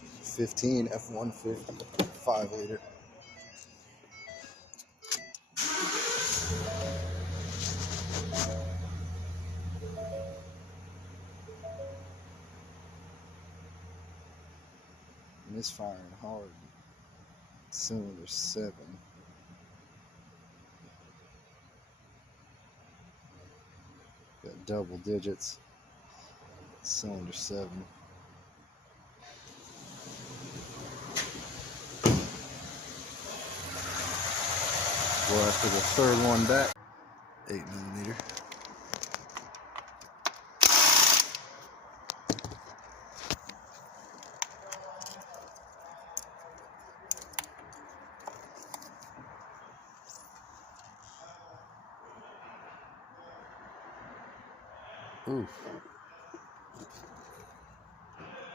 15 F-150 5-liter. Misfiring hard. Cylinder 7. Got double digits. Cylinder 7. Well, after the third one back, 8mm. Oof.